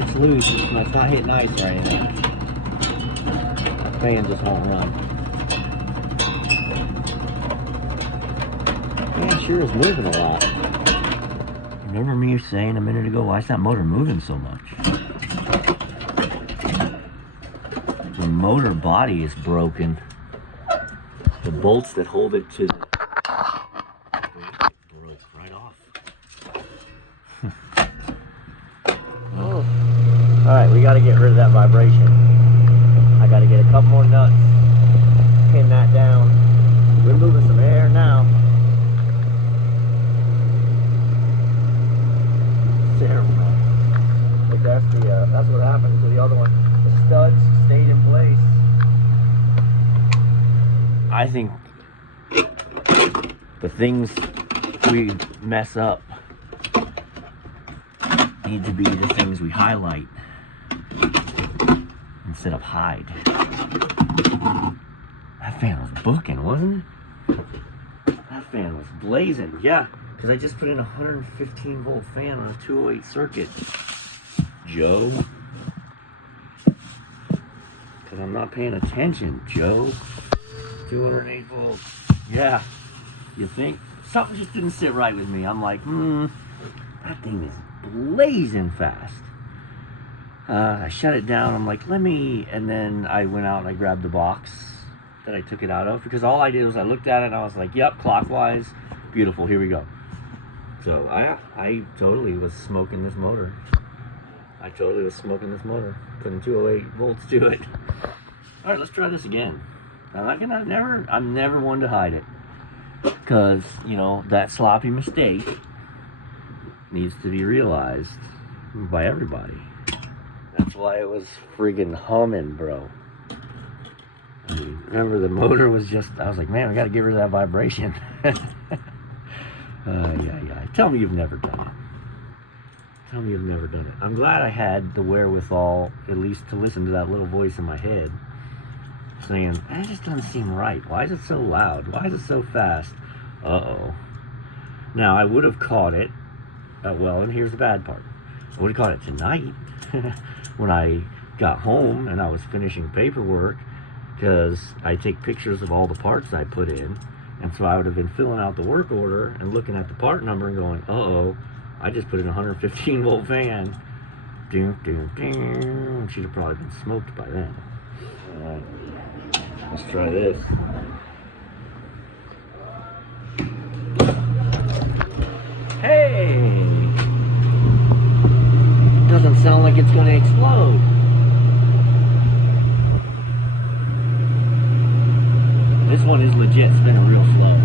It's loose. It's not hitting ice or anything. The fan just won't run. Man sure is moving a lot. Remember me saying a minute ago, why is that motor moving so much? The motor body is broken. The bolts that hold it to the broke right off. Oh. Alright, we got to get rid of that vibration. I got to get a couple more nuts, pin that down. We're moving some air now. Terrible, man. I think that's what happened to the other one. The studs stayed in place. I think the things we mess up need to be the things we highlight instead of hide. That fan was booking, wasn't it? That fan was blazing, yeah. Because I just put in a 115 volt fan on a 208 circuit. Joe. Because I'm not paying attention, Joe. 208 volts. Yeah. You think? Something just didn't sit right with me. I'm like, that thing is blazing fast. I shut it down. I'm like, and then I went out and I grabbed the box that I took it out of. Because all I did was I looked at it and I was like, yep, clockwise. Beautiful, here we go. So I totally was smoking this motor. Putting 208 volts to it. All right, let's try this again. I'm never one to hide it. Because, you know, that sloppy mistake needs to be realized by everybody. That's why it was friggin' humming, bro. I mean, remember the motor was just, I was like, man, we gotta get rid of that vibration. Yeah. Tell me you've never done it. Tell me you've never done it. I'm glad I had the wherewithal, at least to listen to that little voice in my head saying, that just doesn't seem right. Why is it so loud? Why is it so fast? Uh-oh. Now, I would have caught it, well, and here's the bad part. I would have caught it tonight when I got home and I was finishing paperwork, because I take pictures of all the parts I put in. And so I would have been filling out the work order and looking at the part number and going, uh-oh, I just put in a 115 volt fan. Doom, doom, doom. She'd have probably been smoked by then. All right, let's try this. Hey! Doesn't sound like it's gonna explode. This one is legit spinning real slow.